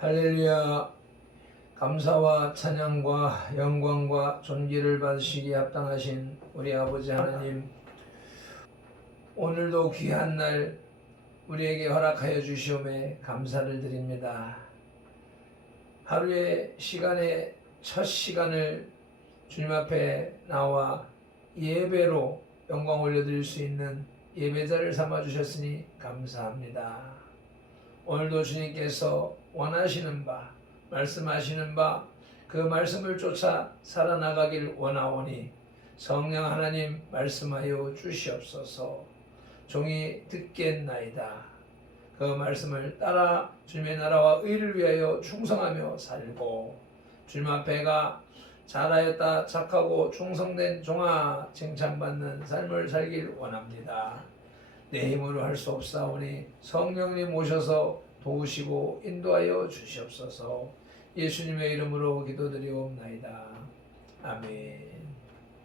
할렐루야. 감사와 찬양과 영광과 존귀를 받으시기에 합당하신 우리 아버지 하나님, 오늘도 귀한 날 우리에게 허락하여 주시오매 감사를 드립니다. 하루의 시간에 첫 시간을 주님 앞에 나와 예배로 영광 올려드릴 수 있는 예배자를 삼아주셨으니 감사합니다. 오늘도 주님께서 원하시는 바, 말씀하시는 바, 그 말씀을 쫓아 살아나가길 원하오니 성령 하나님 말씀하여 주시옵소서. 종이 듣겠나이다. 그 말씀을 따라 주님의 나라와 의를 위하여 충성하며 살고, 주님 앞에가 잘하였다 착하고 충성된 종아 칭찬받는 삶을 살길 원합니다. 내 힘으로 할 수 없사오니 성령님 오셔서 도우시고 인도하여 주시옵소서. 예수님의 이름으로 기도드리옵나이다. 아멘.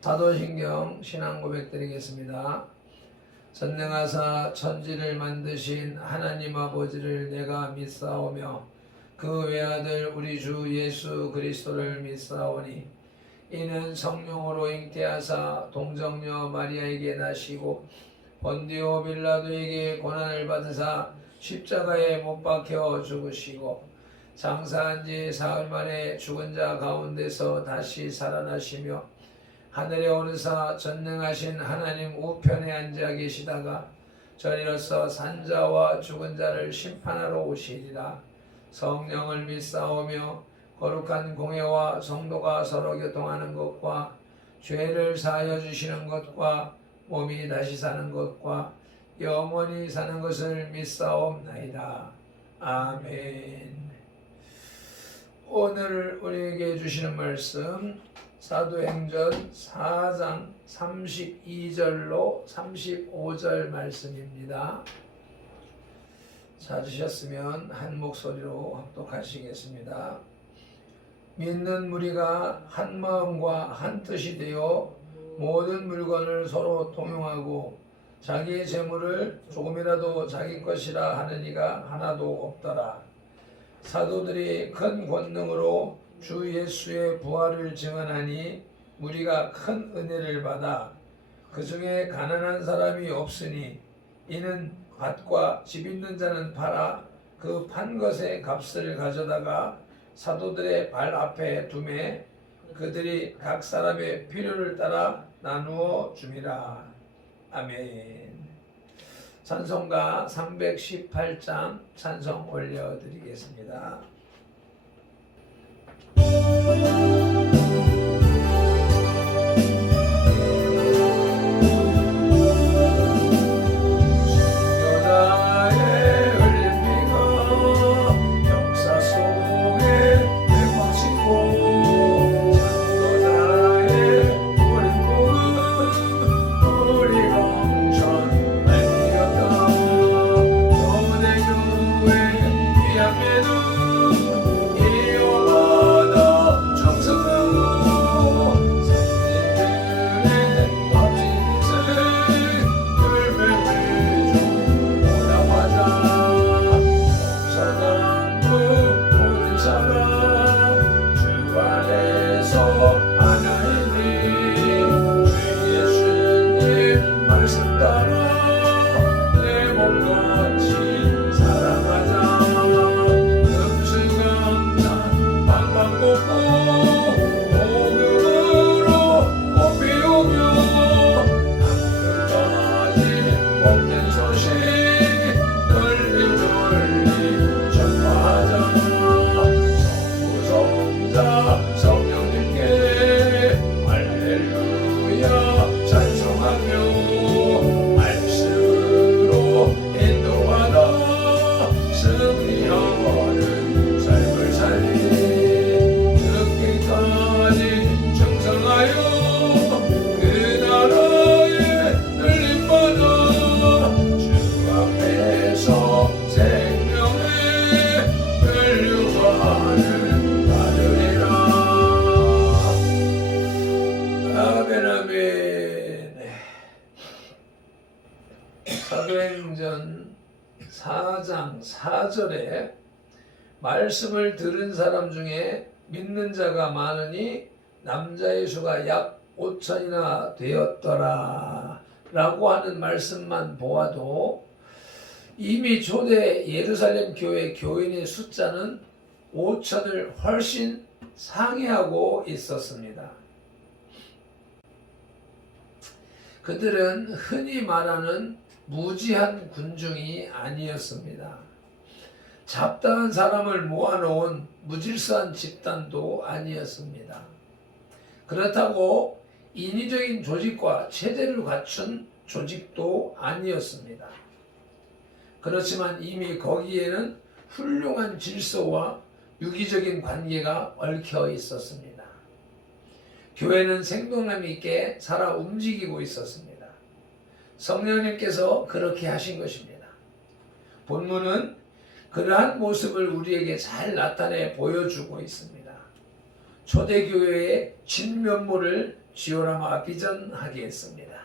사도신경 신앙 고백 드리겠습니다. 전능하사 천지를 만드신 하나님 아버지를 내가 믿사오며 그 외아들 우리 주 예수 그리스도를 믿사오니 이는 성령으로 잉태하사 동정녀 마리아에게 나시고 본디오 빌라도에게 고난을 받으사 십자가에 못 박혀 죽으시고 장사한 지 사흘 만에 죽은 자 가운데서 다시 살아나시며 하늘에 오르사 전능하신 하나님 우편에 앉아 계시다가 저리로서 산자와 죽은 자를 심판하러 오시리라. 성령을 믿사오며 거룩한 공회와 성도가 서로 교통하는 것과 죄를 사하여 주시는 것과 몸이 다시 사는 것과 영원히 사는 것을 믿사옵나이다. 아멘. 오늘 우리에게 주시는 말씀 사도행전 4장 32절로 35절 말씀입니다. 찾으셨으면 한 목소리로 합독하시겠습니다. 믿는 무리가 한 마음과 한 뜻이 되어 모든 물건을 서로 통용하고 자기의 재물을 조금이라도 자기 것이라 하는 이가 하나도 없더라. 사도들이 큰 권능으로 주 예수의 부활을 증언하니 무리가 큰 은혜를 받아 그 중에 가난한 사람이 없으니 이는 밭과 집 있는 자는 팔아 그 판 것의 값을 가져다가 사도들의 발 앞에 두매 그들이 각 사람의 필요를 따라 나누어 줌이라. 아멘. 찬송가 318장 찬송 올려드리겠습니다. 사도행전 4장 4절에 말씀을 들은 사람 중에 믿는 자가 많으니 남자의 수가 약 5천이나 되었더라 라고 하는 말씀만 보아도 이미 초대 예루살렘 교회 교인의 숫자는 5천을 훨씬 상회하고 있었습니다. 그들은 흔히 말하는 무지한 군중이 아니었습니다. 잡다한 사람을 모아놓은 무질서한 집단도 아니었습니다. 그렇다고 인위적인 조직과 체제를 갖춘 조직도 아니었습니다. 그렇지만 이미 거기에는 훌륭한 질서와 유기적인 관계가 얽혀 있었습니다. 교회는 생동감 있게 살아 움직이고 있었습니다. 성령님께서 그렇게 하신 것입니다. 본문은 그러한 모습을 우리에게 잘 나타내 보여주고 있습니다. 초대교회의 진면모를 지오라마 비전하게 했습니다.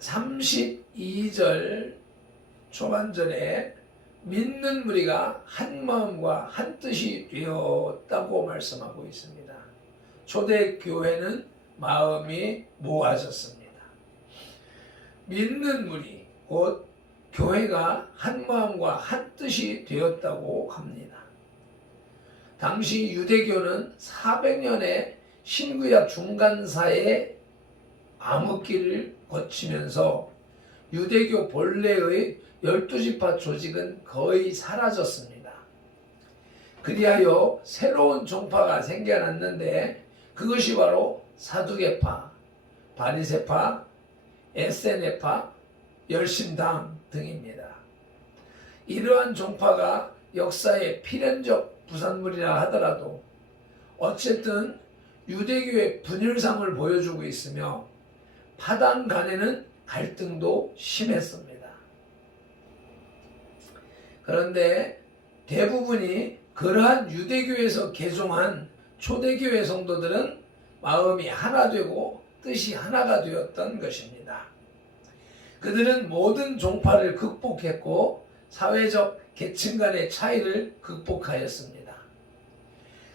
32절 초반절에 믿는 무리가 한 마음과 한 뜻이 되었다고 말씀하고 있습니다. 초대교회는 마음이 모아졌습니다. 믿는 무리, 곧 교회가 한 마음과 한 뜻이 되었다고 합니다. 당시 유대교는 400년의 신구약 중간사의 암흑기를 거치면서 유대교 본래의 12지파 조직은 거의 사라졌습니다. 그리하여 새로운 종파가 생겨났는데 그것이 바로 사두개파, 바리새파, 에세네파, 열심당 등입니다. 이러한 종파가 역사의 필연적 부산물이라 하더라도 어쨌든 유대교의 분열상을 보여주고 있으며 파당 간에는 갈등도 심했습니다. 그런데 대부분이 그러한 유대교에서 개종한 초대교회 성도들은 마음이 하나 되고 뜻이 하나가 되었던 것입니다. 그들은 모든 종파를 극복했고 사회적 계층 간의 차이를 극복하였습니다.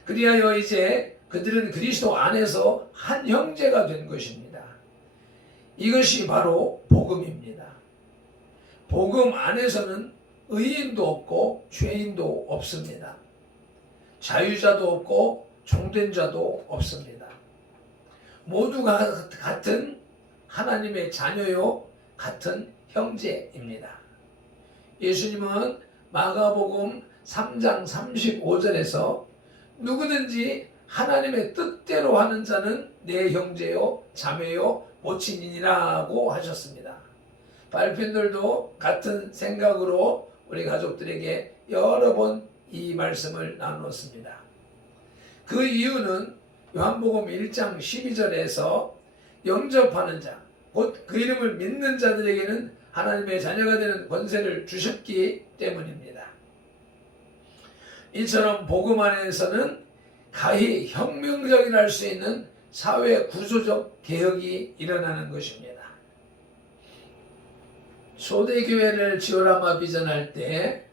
그리하여 이제 그들은 그리스도 안에서 한 형제가 된 것입니다. 이것이 바로 복음입니다. 복음 안에서는 의인도 없고 죄인도 없습니다. 자유자도 없고 종된 자도 없습니다. 모두가 같은 하나님의 자녀요, 같은 형제입니다. 예수님은 마가복음 3장 35절에서 누구든지 하나님의 뜻대로 하는 자는 내 형제요, 자매요, 모친이라고 하셨습니다. 발편들도 같은 생각으로 우리 가족들에게 여러 번 이 말씀을 나누었습니다. 그 이유는 요한복음 1장 12절에서 영접하는 자, 곧 그 이름을 믿는 자들에게는 하나님의 자녀가 되는 권세를 주셨기 때문입니다. 이처럼 복음 안에서는 가히 혁명적이라 할 수 있는 사회 구조적 개혁이 일어나는 것입니다. 초대교회를 지오라마 비전할 때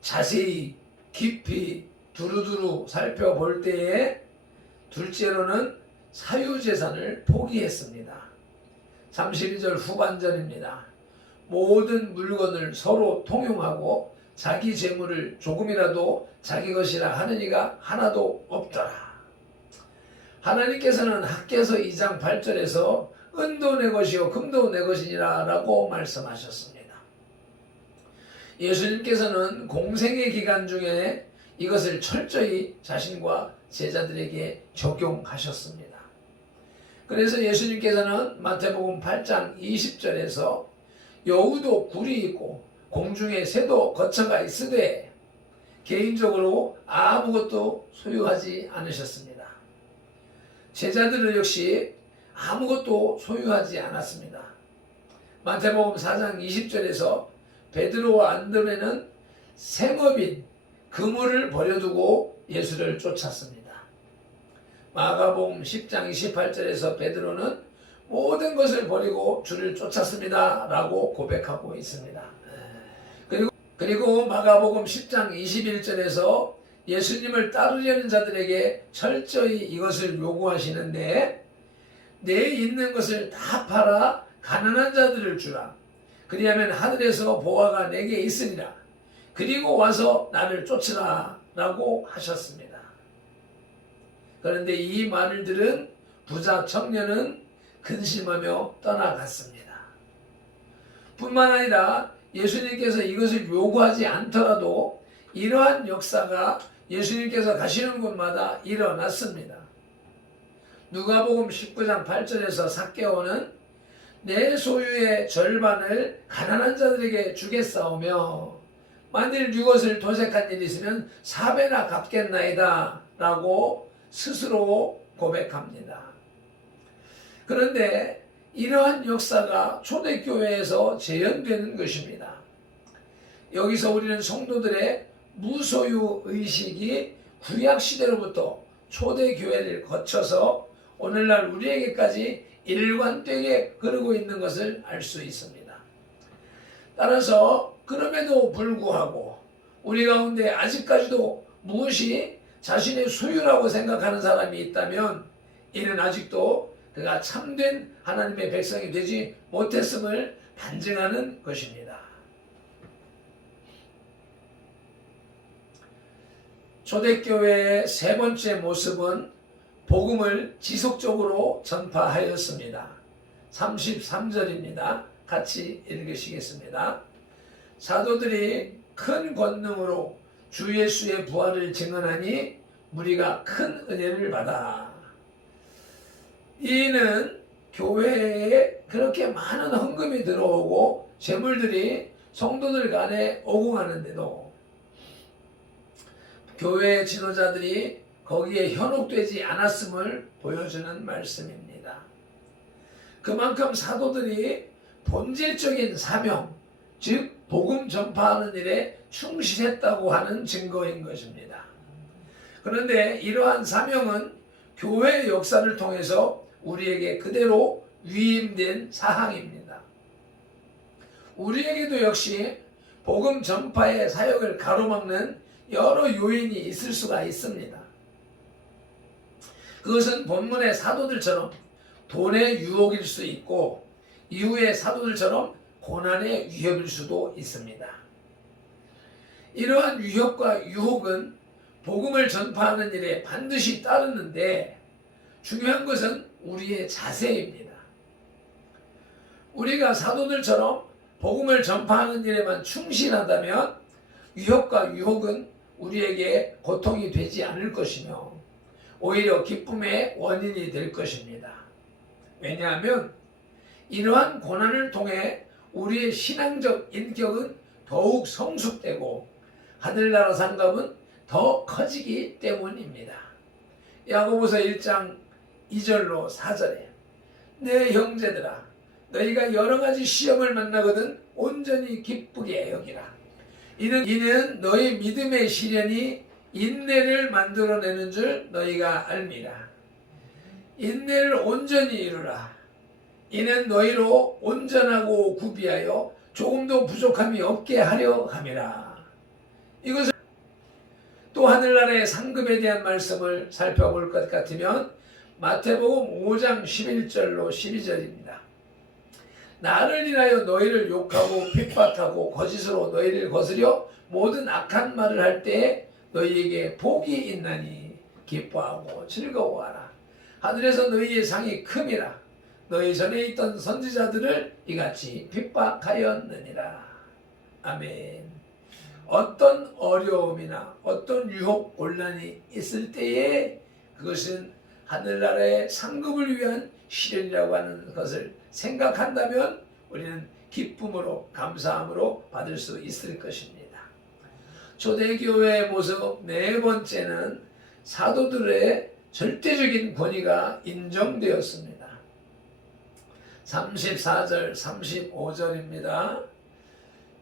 자세히 깊이 두루두루 살펴볼 때에 둘째로는 사유재산을 포기했습니다. 32절 후반절입니다. 모든 물건을 서로 통용하고 자기 재물을 조금이라도 자기 것이라 하는 이가 하나도 없더라. 하나님께서는 학개서 2장 8절에서 은도 내 것이요 금도 내 것이니라 라고 말씀하셨습니다. 예수님께서는 공생의 기간 중에 이것을 철저히 자신과 제자들에게 적용하셨습니다. 그래서 예수님께서는 마태복음 8장 20절에서 여우도 굴이 있고 공중에 새도 거처가 있으되 개인적으로 아무것도 소유하지 않으셨습니다. 제자들은 역시 아무것도 소유하지 않았습니다. 마태복음 4장 20절에서 베드로와 안드레는 생업인 그물을 버려두고 예수를 쫓았습니다. 마가복음 10장 28절에서 베드로는 모든 것을 버리고 주를 쫓았습니다 라고 고백하고 있습니다. 그리고 마가복음 10장 21절에서 예수님을 따르려는 자들에게 철저히 이것을 요구하시는데, 내 있는 것을 다 팔아 가난한 자들을 주라. 그리하면 하늘에서 보화가 내게 있으리라. 그리고 와서 나를 쫓으라 라고 하셨습니다. 그런데 이 말을 들은 부자 청년은 근심하며 떠나갔습니다. 뿐만 아니라 예수님께서 이것을 요구하지 않더라도 이러한 역사가 예수님께서 가시는 곳마다 일어났습니다. 누가복음 19장 8절에서 삭개오는 내 소유의 절반을 가난한 자들에게 주겠사오며 만일 이것을 도색한 일이 있으면 4배나 갚겠나이다 라고 스스로 고백합니다. 그런데 이러한 역사가 초대교회에서 재현되는 것입니다. 여기서 우리는 성도들의 무소유 의식이 구약시대로부터 초대교회를 거쳐서 오늘날 우리에게까지 일관되게 흐르고 있는 것을 알 수 있습니다. 따라서 그럼에도 불구하고 우리 가운데 아직까지도 무엇이 자신의 소유라고 생각하는 사람이 있다면 이는 아직도 그가 참된 하나님의 백성이 되지 못했음을 반증하는 것입니다. 초대교회의 세 번째 모습은 복음을 지속적으로 전파하였습니다. 33절입니다. 같이 읽으시겠습니다. 사도들이 큰 권능으로 주 예수의 부활을 증언하니 무리가 큰 은혜를 받아. 이는 교회에 그렇게 많은 헌금이 들어오고 재물들이 성도들 간에 오공하는데도 교회 지도자들이 거기에 현혹되지 않았음을 보여주는 말씀입니다. 그만큼 사도들이 본질적인 사명, 즉 복음 전파하는 일에 충실했다고 하는 증거인 것입니다. 그런데 이러한 사명은 교회의 역사를 통해서 우리에게 그대로 위임된 사항입니다. 우리에게도 역시 복음 전파의 사역을 가로막는 여러 요인이 있을 수가 있습니다. 그것은 본문의 사도들처럼 돈의 유혹일 수 있고 이후의 사도들처럼 고난의 위협일 수도 있습니다. 이러한 위협과 유혹은 복음을 전파하는 일에 반드시 따르는데 중요한 것은 우리의 자세입니다. 우리가 사도들처럼 복음을 전파하는 일에만 충실하다면 위협과 유혹은 우리에게 고통이 되지 않을 것이며 오히려 기쁨의 원인이 될 것입니다. 왜냐하면 이러한 고난을 통해 우리의 신앙적 인격은 더욱 성숙되고 하늘나라 상급은 더 커지기 때문입니다. 야고보서 1장 2절로 4절에 내 형제들아 너희가 여러 가지 시험을 만나거든 온전히 기쁘게 여기라. 이는 너희 믿음의 시련이 인내를 만들어내는 줄 너희가 알미라. 인내를 온전히 이루라. 이는 너희로 온전하고 구비하여 조금도 부족함이 없게 하려 함이라. 이것을 또 하늘나라의 상급에 대한 말씀을 살펴볼 것 같으면 마태복음 5장 11절로 12절입니다. 나를 인하여 너희를 욕하고 핍박하고 거짓으로 너희를 거스려 모든 악한 말을 할 때에 너희에게 복이 있나니 기뻐하고 즐거워하라. 하늘에서 너희의 상이 큼이라. 너희 전에 있던 선지자들을 이같이 핍박하였느니라. 아멘. 어떤 어려움이나 어떤 유혹 곤란이 있을 때에 그것은 하늘나라의 상급을 위한 시련이라고 하는 것을 생각한다면 우리는 기쁨으로 감사함으로 받을 수 있을 것입니다. 초대교회의 모습 네 번째는 사도들의 절대적인 권위가 인정되었습니다. 34절 35절입니다.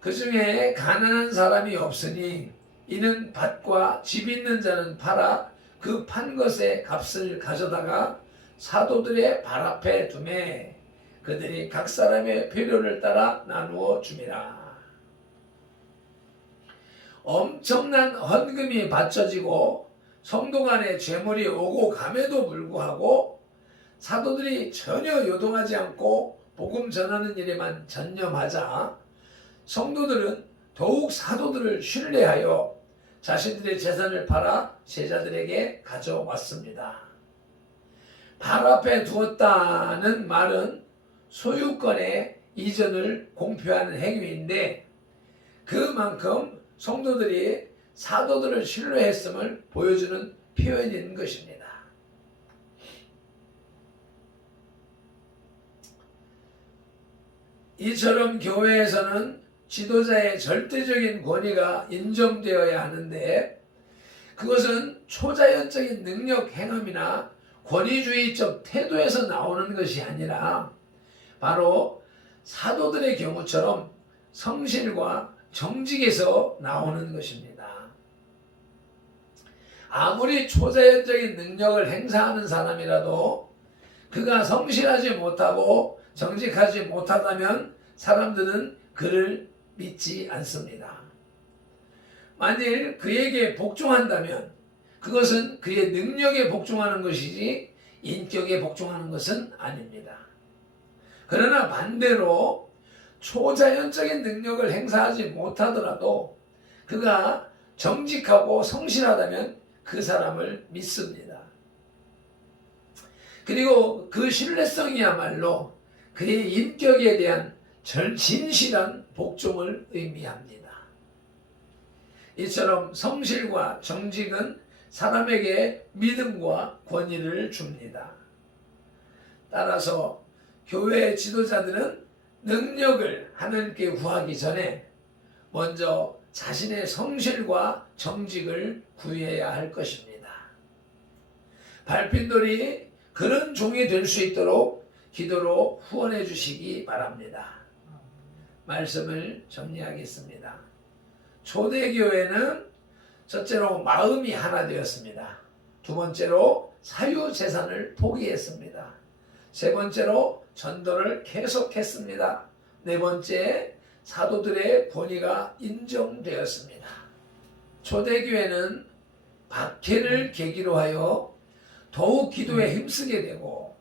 그 중에 가난한 사람이 없으니 이는 밭과 집 있는 자는 팔아 그 판 것의 값을 가져다가 사도들의 발 앞에 두매 그들이 각 사람의 필요를 따라 나누어 줌이라. 엄청난 헌금이 바쳐지고 성도 간에 재물이 오고 감에도 불구하고 사도들이 전혀 요동하지 않고 복음 전하는 일에만 전념하자 성도들은 더욱 사도들을 신뢰하여 자신들의 재산을 팔아 제자들에게 가져왔습니다. 발 앞에 두었다는 말은 소유권의 이전을 공표하는 행위인데 그만큼 성도들이 사도들을 신뢰했음을 보여주는 표현인 것입니다. 이처럼 교회에서는 지도자의 절대적인 권위가 인정되어야 하는데 그것은 초자연적인 능력 행함이나 권위주의적 태도에서 나오는 것이 아니라 바로 사도들의 경우처럼 성실과 정직에서 나오는 것입니다. 아무리 초자연적인 능력을 행사하는 사람이라도 그가 성실하지 못하고 정직하지 못하다면 사람들은 그를 믿지 않습니다. 만일 그에게 복종한다면 그것은 그의 능력에 복종하는 것이지 인격에 복종하는 것은 아닙니다. 그러나 반대로 초자연적인 능력을 행사하지 못하더라도 그가 정직하고 성실하다면 그 사람을 믿습니다. 그리고 그 신뢰성이야말로 그의 인격에 대한 진실한 복종을 의미합니다. 이처럼 성실과 정직은 사람에게 믿음과 권위를 줍니다. 따라서 교회 지도자들은 능력을 하나님께 구하기 전에 먼저 자신의 성실과 정직을 구해야 할 것입니다. 발핀돌이 그런 종이 될 수 있도록 기도로 후원해 주시기 바랍니다. 말씀을 정리하겠습니다. 초대교회는 첫째로 마음이 하나 되었습니다. 두 번째로 사유재산을 포기했습니다. 세 번째로 전도를 계속했습니다. 네 번째, 사도들의 권위가 인정되었습니다. 초대교회는 박해를 계기로 하여 더욱 기도에 힘쓰게 되고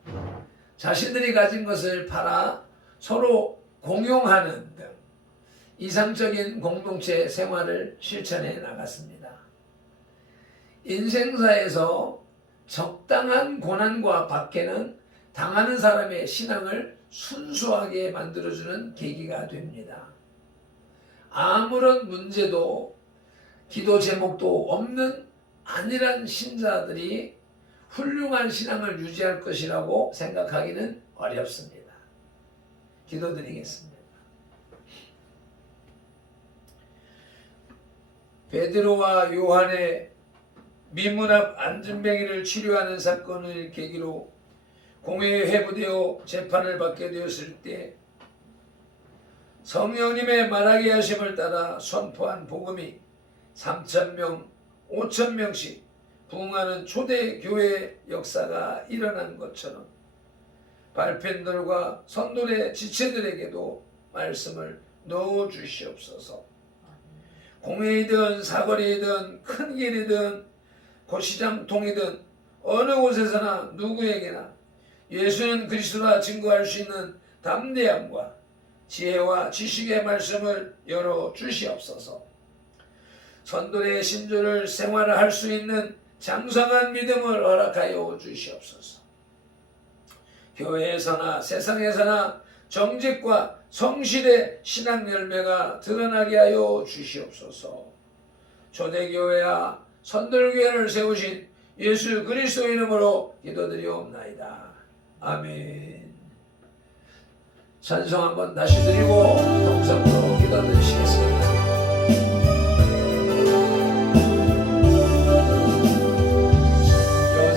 자신들이 가진 것을 팔아 서로 공용하는 등 이상적인 공동체 생활을 실천해 나갔습니다. 인생사에서 적당한 고난과 박해는 당하는 사람의 신앙을 순수하게 만들어주는 계기가 됩니다. 아무런 문제도 기도 제목도 없는 안일한 신자들이 훌륭한 신앙을 유지할 것이라고 생각하기는 어렵습니다. 기도드리겠습니다. 베드로와 요한의 미문 앞 안전뱅이를 치료하는 사건을 계기로 공회에 회부되어 재판을 받게 되었을 때 성령님의 말하게 하심을 따라 선포한 복음이 3,000명, 5,000명씩 부흥하는 초대교회 역사가 일어난 것처럼 발펜들과 선돌의 지체들에게도 말씀을 넣어주시옵소서. 공회이든 사거리이든 큰 길이든 고시장통이든 어느 곳에서나 누구에게나 예수는 그리스도라 증거할 수 있는 담대함과 지혜와 지식의 말씀을 열어주시옵소서. 선돌의 신조를 생활할 수 있는 장성한 믿음을 허락하여 주시옵소서. 교회에서나 세상에서나 정직과 성실의 신앙 열매가 드러나게 하여 주시옵소서. 초대교회와 선돌교회를 세우신 예수 그리스도 이름으로 기도드리옵나이다. 아멘. 찬송 한번 다시 드리고 동성으로 기도드리시겠습니다.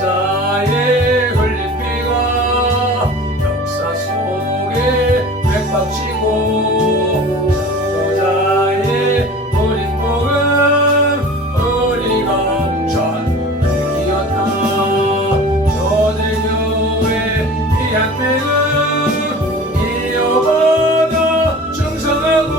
여자의 흘린 피가 역사 속에 맥박치고 여자의 어린 복음 우리 감찬 맥이었다. 초대교회 이 향매는 이어받아 충성하고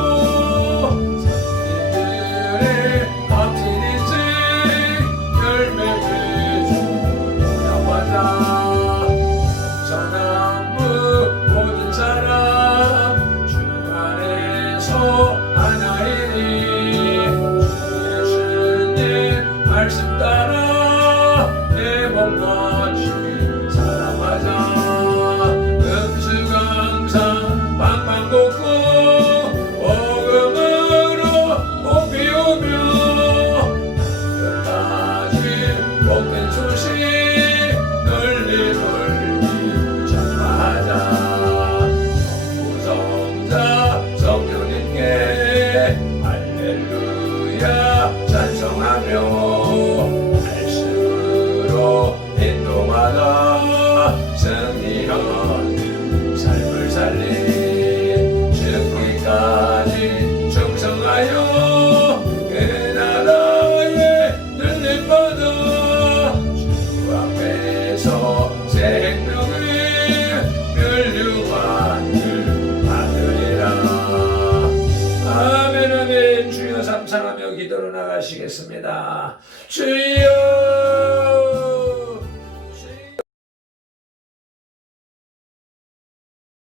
생명의 면류관을 받으리라. 아멘 아멘. 주여 삼상하며 기도로 나가시겠습니다. 주여